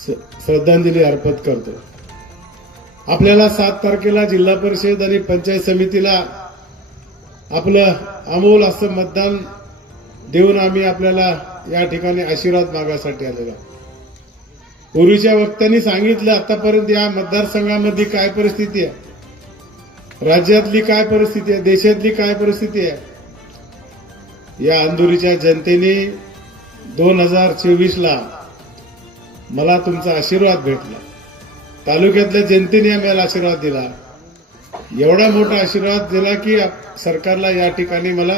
श्रद्धांजली अर्पण करतो। आपल्याला 7 तारखेला जिल्हा परिषद आणि पंचायत समितीला आपलं अमोल असं मतदान देऊन आम्ही आपल्याला या ठिकाणी आशीर्वाद मागायसाठी आलेलो। पूर्वीच्या वक्त्यांनी सांगितलं आतापर्यंत या मतदारसंघामध्ये काय परिस्थिती आहे, राज्यातली काय परिस्थिती आहे, देशातली काय परिस्थिती आहे। या अंधुरीच्या जनतेने 2024ला मला तुमचा आशीर्वाद भेटला, तालुक्यातल्या जनतेने आम्हाला आशीर्वाद दिला, एवढा मोठा आशीर्वाद दिला की सरकारला या ठिकाणी मला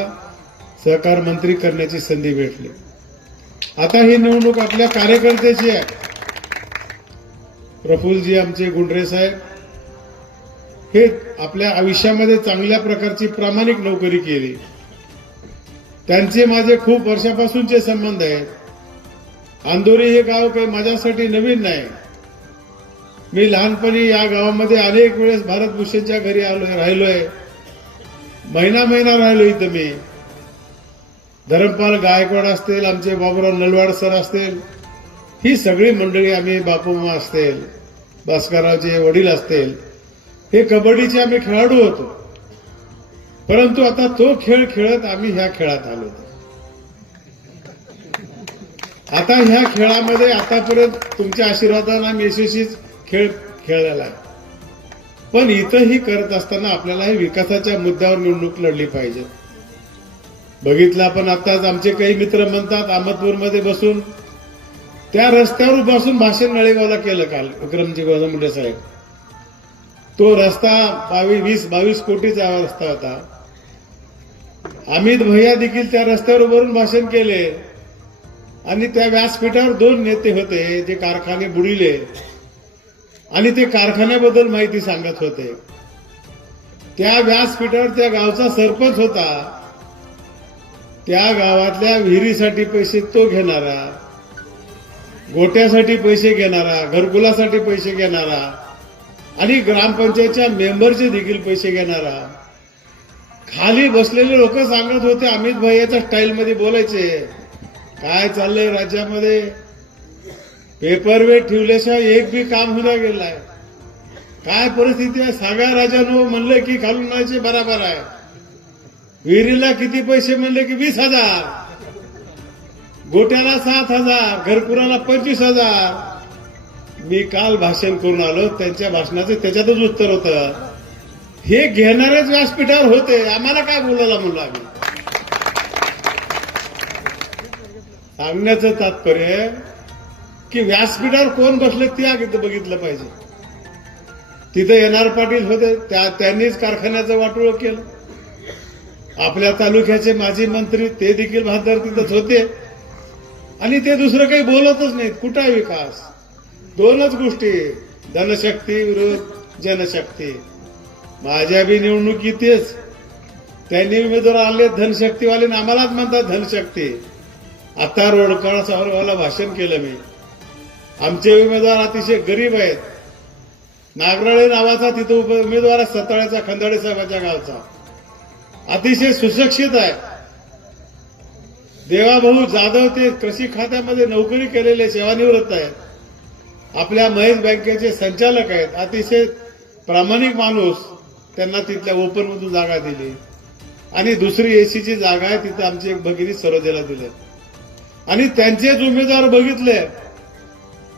सहकार मंत्री करण्याची संधी भेटली। आता ही निवडणूक आपल्या कार्यकर्त्याची आहे। प्रफुल्लजी आमचे गुंडरे साहेब हे आपल्या आयुष्यामध्ये चांगल्या प्रकारची प्रामाणिक नोकरी केली, त्यांचे माझे खूप वर्षापासूनचे संबंध आहेत। अंधोरी हे गाव काही माझ्यासाठी नवीन नाही। मी लहानपणी या गावामध्ये अनेक वेळेस भारत भूषणच्या घरी राहिलोय, महिना राहिलो इथं मी। धरमपाल गायकवाड असतील, आमचे बाबूराव नलवाड सर असतील, ही सगळी मंडळी आम्ही, बापूमा असतील, भास्कररावचे वडील असतील, हे कबड्डीचे आम्ही खेळाडू होतो। परंतु आता तो खेळ खेळत आम्ही ह्या खेळात आलो। आता ह्या खेळामध्ये आतापर्यंत तुमच्या आशीर्वादाने आम्ही यशस्वी खेळ खेळलेला आहे। पण इथंही करत असताना आपल्याला हे विकासाच्या मुद्द्यावर निवडणूक लढली पाहिजे। बघितलं आपण आताच आमचे काही मित्र म्हणतात अहमदपूरमध्ये बसून त्या रस्त्यावर बसून भाषण नळेगावला केलं काल विक्रमजी गोजमुंडे साहेब। तो रस्ता 22 कोटीचा रस्ता होता। अमित भैया देखील त्या रस्त्यावर उभारून भाषण केले आणि त्या व्यासपीठावर 2 नेते होते जे कारखाने बुडिले आणि ते कारखान्याबद्दल माहिती सांगत होते। त्या व्यासपीठावर त्या गावचा सरपंच होता, त्या गावातल्या विहिरीसाठी पैसे तो घेणारा, गोट्यासाठी पैसे घेणारा, घरकुलासाठी पैसे घेणारा आणि ग्रामपंचायतच्या मेंबरचे देखील पैसे घेणारा। खाली बसलेले लोक सांगत होते, अमित भैयाच्या स्टाईलमध्ये बोलायचे, काय चाललंय राज्यामध्ये, पेपरवेट ठेवल्याशिवाय एक बी काम होणार गेलाय, काय परिस्थिती आहे सांगा राजानो। म्हणलं की खालून नायचे बराबर आहे, विहिरीला किती पैसे म्हणले की 20,000, गोट्याला 7,000, घरकुलाला 25,000। मी काल भाषण करून आलो, त्यांच्या भाषणाचं त्याच्यातच उत्तर होतं, हे घेणारेच व्यासपीठावर होते, आम्हाला काय बोलायला म्हणलं आम्ही। सांगण्याचं तात्पर्य की व्यासपीठावर कोण बसले ते आधी बघितलं पाहिजे। तिथे येणार पाटील होते, त्यांनीच कारखान्याचं वाटोळं केलं। आपल्या तालुक्याचे माजी मंत्री ते देखील भादर तिथंच होते आणि ते दुसरं काही बोलतच नाहीत। कुठं आहे विकास? 2च गोष्टी, धनशक्ती विरुद्ध जनशक्ती। माझ्या बी निवडणुकीतेच त्यांनी उमेदवार आले धनशक्तीवाले, आम्हालाच म्हणतात धनशक्ती। आता रोडकाळ सावरवाला भाषण केलं मी, आमचे उमेदवार अतिशय गरीब आहेत। नागराळे नावाचा तिथं उमेदवार आहे, सताळ्याचा खंदाडे साहेबाच्या गावचा, अतिशय सुशिक्षित आहे। देवाभाऊ जाधव ते कृषी खात्यामध्ये नोकरी केलेले सेवानिवृत्त आहेत। आपल्या महेश बँकेचे संचालक आहेत, अतिशय प्रामाणिक माणूस, त्यांना तिथल्या ओपनमधून जागा दिली आणि दुसरी एसीची जागा आहे तिथं आमची एक भगिनी सरोजेला दिली आणि त्यांचेच उमेदवार बघितले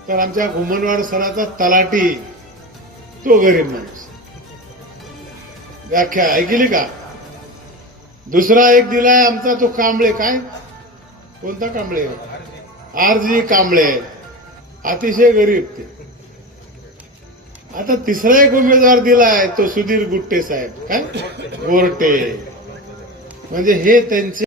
तर आमच्या घुमनवाड सराचा तलाठी, तो गरीब माणूस। व्याख्या ऐकली का? दुसरा एक दिलाय आमचा तो कांबळे, काय कोणता कांबळे? आरजी कांबळे, अतिशय गरीब ते। आता तिसरा एक उमेदवार दिलाय तो सुधीर गुट्टे साहेब, काय गोरटे, म्हणजे हे त्यांचे